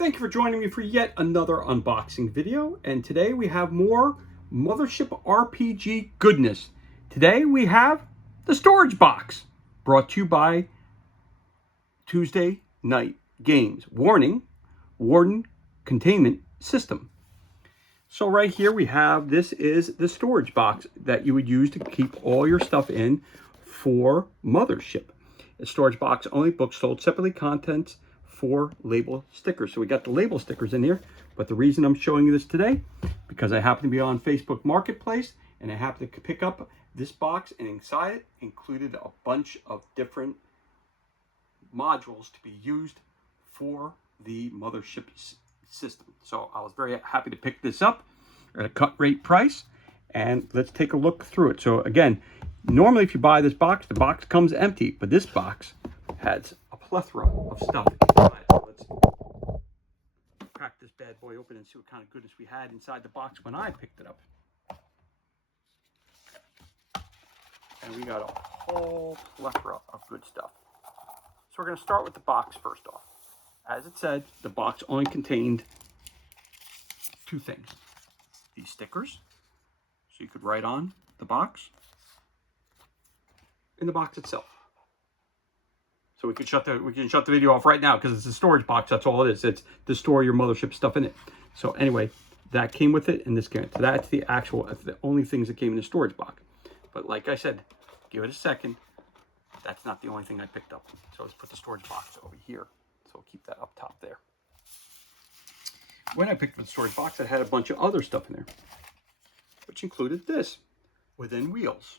Thank you for joining me for yet another unboxing video, and today we have more Mothership RPG goodness. Today we have the storage box, brought to you by Tuesday Night Games. Warning, Warden Containment System. So right here we have, this is the storage box that you would use to keep all your stuff in for Mothership. A storage box only, books sold separately, contents for label stickers. So we got the label stickers in here, but the reason I'm showing you this today, because I happen to be on Facebook Marketplace and I happen to pick up this box, and inside it included a bunch of different modules to be used for the Mothership system. So I was very happy to pick this up at a cut rate price, and let's take a look through it. So again, normally if you buy this box, the box comes empty, but this box has a plethora of stuff inside. So let's crack this bad boy open and see what kind of goodness we had inside the box when I picked it up. And we got a whole plethora of good stuff. So we're going to start with the box first off. As it said, the box only contained two things. These stickers, so you could write on the box, and the box itself. So we can shut the video off right now because it's a storage box. That's all it is. It's to store your Mothership stuff in it. So anyway, that came with it, and this came. So that's the only things that came in the storage box. But like I said, give it a second. That's not the only thing I picked up. So let's put the storage box over here. So we'll keep that up top there. When I picked up the storage box, it had a bunch of other stuff in there, which included this, Within Wheels.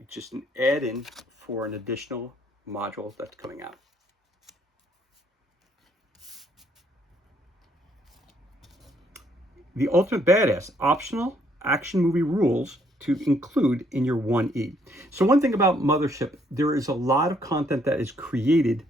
It's just an add-in for an additional module that's coming out. The Ultimate Badass, optional action movie rules to include in your 1E. So one thing about Mothership, there is a lot of content that is created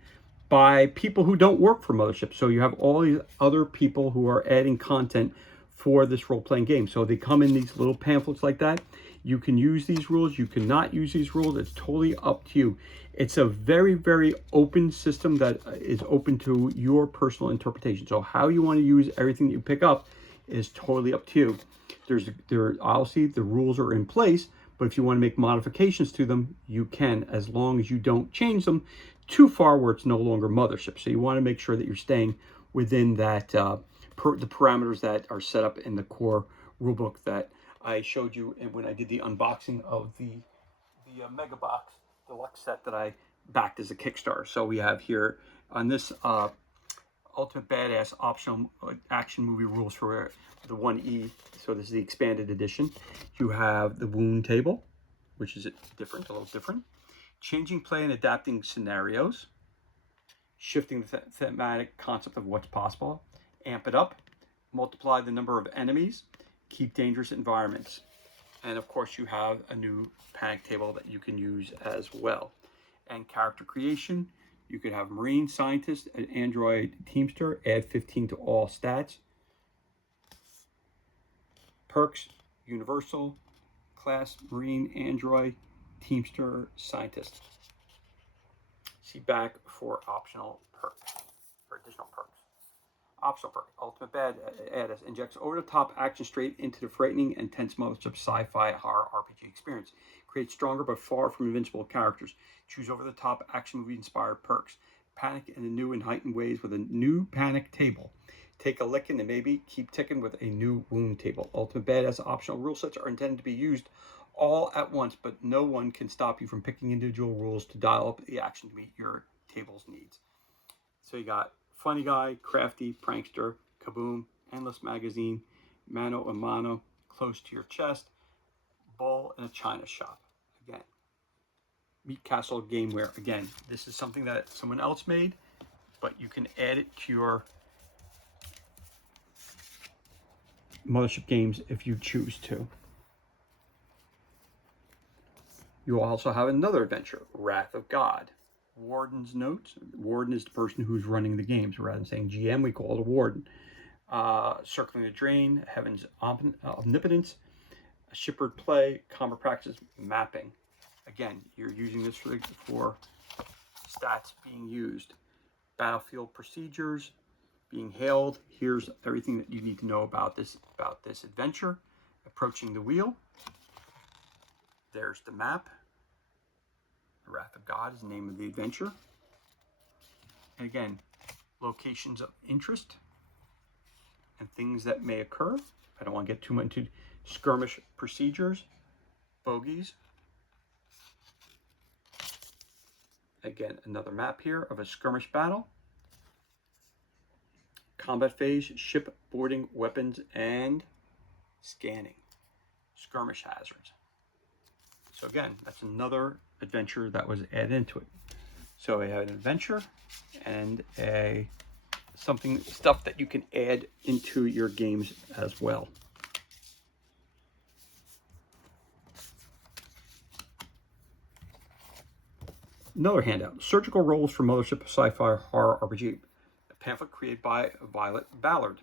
by people who don't work for Mothership. So you have all these other people who are adding content for this role-playing game. So they come in these little pamphlets like that. You can use these rules, you cannot use these rules. It's totally up to you. It's a very, very open system that is open to your personal interpretation. So how you want to use everything that you pick up is totally up to you. Obviously the rules are in place, but if you want to make modifications to them, you can, as long as you don't change them too far where it's no longer Mothership. So you want to make sure that you're staying within that the parameters that are set up in the core rulebook that I showed you when I did the unboxing of the Mega Box Deluxe set that I backed as a Kickstarter. So we have here on this Ultimate Badass optional action movie rules for the 1E. So this is the expanded edition. You have the wound table, which is different, a little different. Changing play and adapting scenarios. Shifting the thematic concept of what's possible. Amp it up. Multiply the number of enemies. Keep dangerous environments. And of course you have a new panic table that you can use as well. And character creation. You could have Marine, Scientist, an Android Teamster, add 15 to all stats. Perks, Universal, Class, Marine, Android, Teamster, Scientist. See back for optional perks, for additional perks. Optional perk, Ultimate Badass injects over-the-top action straight into the frightening and tense Mothership sci-fi horror RPG experience. Creates stronger but far from invincible characters. Choose over-the-top action movie-inspired perks. Panic in a new and heightened ways with a new panic table. Take a licking and maybe keep ticking with a new wound table. Ultimate Badass optional rule sets are intended to be used all at once, but no one can stop you from picking individual rules to dial up the action to meet your table's needs. So you got Funny Guy, Crafty, Prankster, Kaboom, Endless Magazine, Mano a Mano, Close to Your Chest, Bull in a China Shop. Again, Meat Castle Gameware. Again, this is something that someone else made, but you can add it to your Mothership games if you choose to. You also have another adventure, Wrath of God. Warden's Notes. Warden is the person who's running the games. Rather than saying GM, we call it a Warden. Circling the Drain, Heaven's Omnipotence, Shipward Play, Combat Practice, Mapping. Again, you're using this for stats being used, battlefield procedures being hailed. Here's everything that you need to know about this adventure. Approaching the wheel. There's the map. The Wrath of God is the name of the adventure. And again, locations of interest and things that may occur. I don't want to get too much into skirmish procedures, bogeys. Again, another map here of a skirmish battle. Combat phase, ship boarding, weapons, and scanning. Skirmish hazards. So again, that's another adventure that was added into it. So we have an adventure and stuff that you can add into your games as well. Another handout, Surgical Roles for Mothership Sci-Fi Horror RPG. A pamphlet created by Violet Ballard.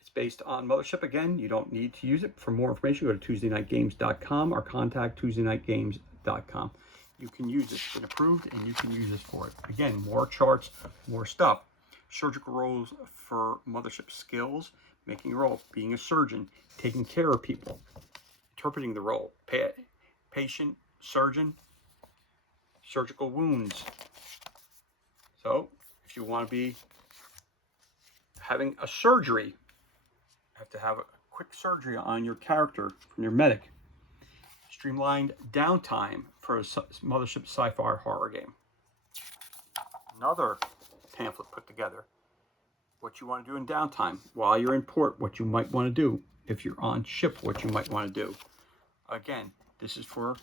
It's based on Mothership. Again, you don't need to use it. For more information, go to TuesdayNightGames.com or contact TuesdayNightGames.com. You can use this. It's been approved and you can use this for it. Again, more charts, more stuff. Surgical roles for Mothership skills, making a role, being a surgeon, taking care of people, interpreting the role, patient, surgeon, surgical wounds. So if you want to be having a surgery, you have to have a quick surgery on your character from your medic. Streamlined downtime for a Mothership sci-fi horror game. Another pamphlet put together. What you want to do in downtime while you're in port, what you might want to do. If you're on ship, what you might want to do. Again, this is for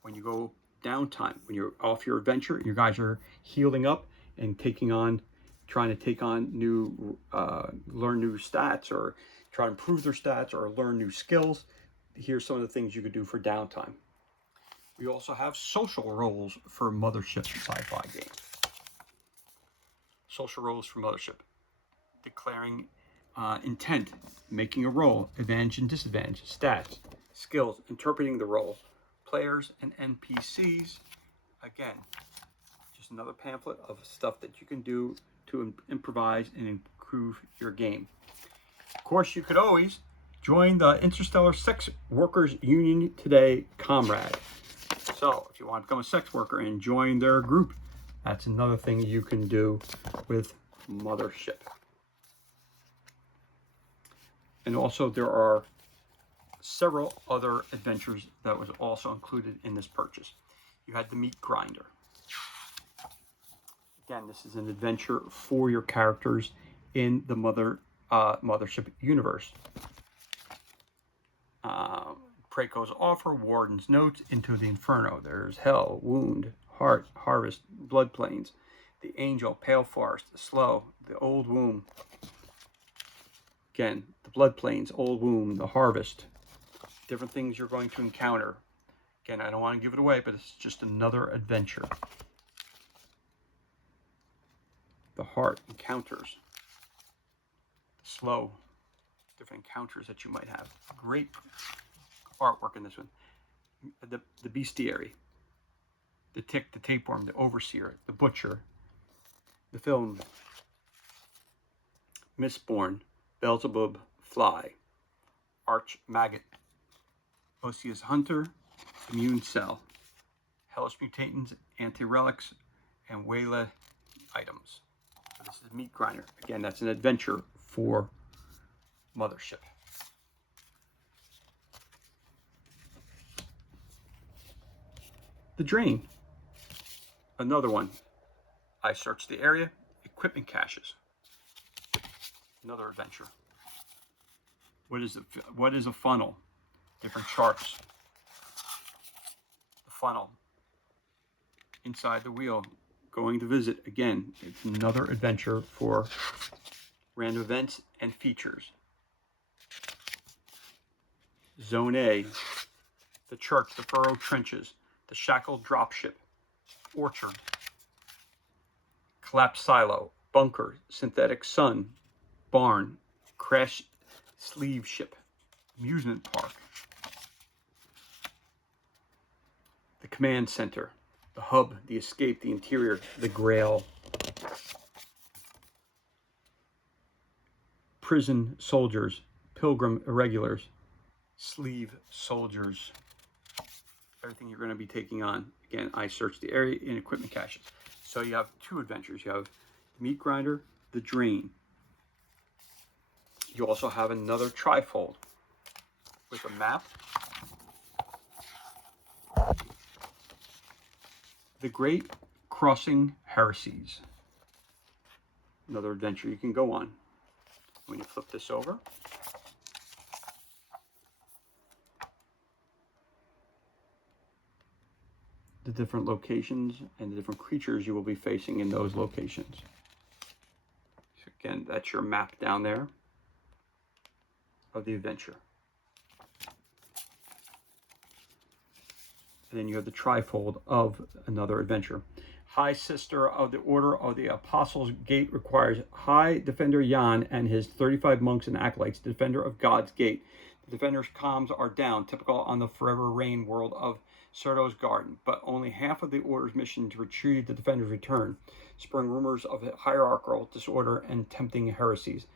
when you go downtime, when you're off your adventure, you guys are healing up and trying to take on learn new stats, or try to improve their stats, or learn new skills. Here's some of the things you could do for downtime. We also have social roles for Mothership sci-fi games. Social roles for Mothership. Declaring intent, making a role, advantage and disadvantage, stats, skills, interpreting the role, players and NPCs. Again, just another pamphlet of stuff that you can do to improvise and improve your game. Of course, you could always join the Interstellar Sex Workers Union today, comrade. So if you want to become a sex worker and join their group, that's another thing you can do with Mothership. And also there are several other adventures that was also included in this purchase. You had the meat grinder. Again, this is an adventure for your characters in the Mothership universe. Preco's Offer, Warden's Notes, Into the Inferno. There's Hell, Wound, Heart, Harvest, Blood Plains, The Angel, Pale Forest, The Slow, The Old Womb. Again, the Blood Plains, Old Womb, the Harvest. Different things you're going to encounter. Again, I don't want to give it away, but it's just another adventure. The Heart, Encounters. The Slow, different encounters that you might have. Great artwork in this one. The Bestiary. The Tick, the Tapeworm, the Overseer, the Butcher. The Film. Mistborn. Beelzebub, Fly, Arch Maggot, Osseous Hunter, Immune Cell, Hellish Mutants, Anti-Relics, and Wayla Items. So this is Meat Grinder. Again, that's an adventure for Mothership. The Drain. Another one. I searched the area. Equipment caches. Another adventure. What is a funnel? Different charts. The funnel. Inside the wheel. Going to visit. Again, it's another adventure for random events and features. Zone A. The Church, the Furrowed Trenches, the Shackled Dropship, Orchard, Collapsed Silo, Bunker, Synthetic Sun, Barn, Crash Sleeve Ship, Amusement Park, the Command Center, the hub, the escape, the interior, the grail, prison soldiers, pilgrim irregulars, sleeve soldiers, everything you're going to be taking on. Again, I searched the area in equipment caches. So you have two adventures. You have the meat grinder, the drain. You also have another trifold with a map, the Great Crossing Heresies, another adventure you can go on. When you flip this over, the different locations and the different creatures you will be facing in those locations. So again, that's your map down there of the adventure. And then you have the trifold of another adventure. High Sister of the Order of the Apostles' Gate requires High Defender Jan and his 35 monks and acolytes, Defender of God's Gate. The Defender's comms are down, typical on the Forever Rain world of Cerdo's Garden, but only half of the Order's mission to retrieve the Defender's return, spurring rumors of hierarchical disorder and tempting heresies.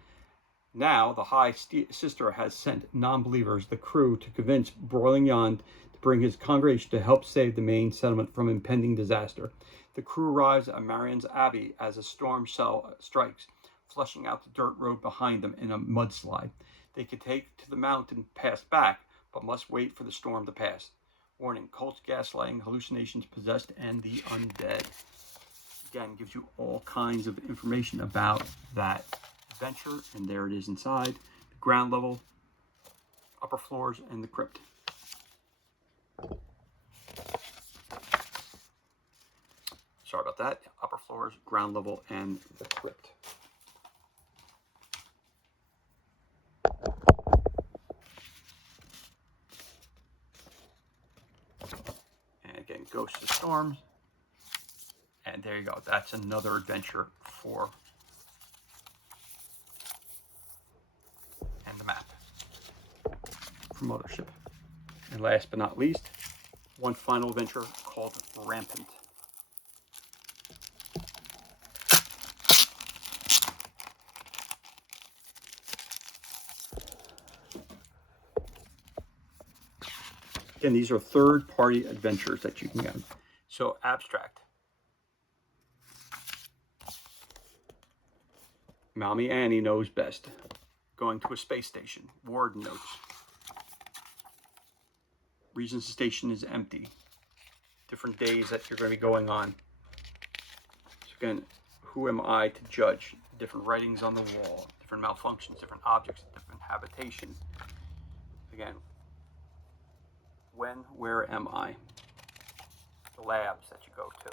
Now, the High Sister has sent non-believers, the crew, to convince Broiling Jan to bring his congregation to help save the main settlement from impending disaster. The crew arrives at Marian's Abbey as a storm cell strikes, flushing out the dirt road behind them in a mudslide. They can take to the mountain pass back, but must wait for the storm to pass. Warning, cults, gaslighting, hallucinations, possessed, and the undead. Again, gives you all kinds of information about that adventure, and there it is inside. The ground level, upper floors, and the crypt. Sorry about that. Upper floors, ground level, and the crypt. And again, Ghosts of Storms. And there you go. That's another adventure for and the map for Mothership. And last but not least, one final adventure called Rampant. Again, these are third-party adventures that you can get. So, abstract. Mommy Annie knows best. Going to a space station. Ward notes. Reasons the station is empty. Different days that you're going to be going on. So again, who am I to judge? Different writings on the wall. Different malfunctions. Different objects. Different habitation. Again, when, where am I? The labs that you go to.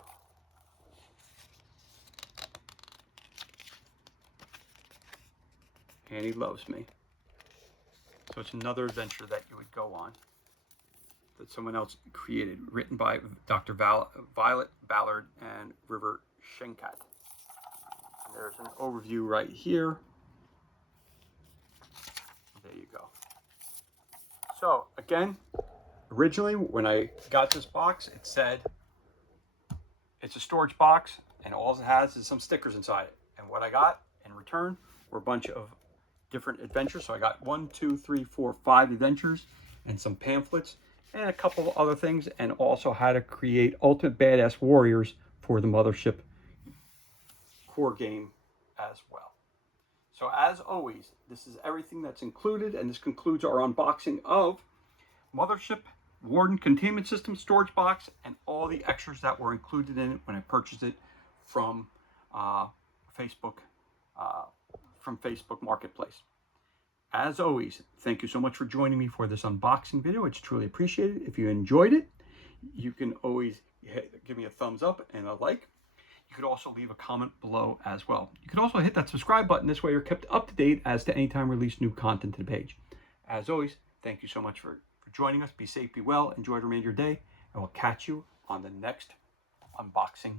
Annie loves me. So it's another adventure that you would go on that someone else created, written by Dr. Violet Ballard and River Shenkat. And there's an overview right here. There you go. So again, originally when I got this box, it said it's a storage box and all it has is some stickers inside it. And what I got in return were a bunch of different adventures. So I got 1, 2, 3, 4, 5 adventures and some pamphlets and a couple of other things, and also how to create Ultimate Badass Warriors for the Mothership core game as well. So as always, this is everything that's included, and this concludes our unboxing of Mothership Warden Containment System storage box and all the extras that were included in it when I purchased it from Facebook Marketplace. As always, thank you so much for joining me for this unboxing video. It's truly appreciated. If you enjoyed it, you can always give me a thumbs up and a like. You could also leave a comment below as well. You could also hit that subscribe button. This way you're kept up to date as to any time we release new content to the page. As always, thank you so much for joining us. Be safe, be well, enjoy the remainder of your day, and we'll catch you on the next unboxing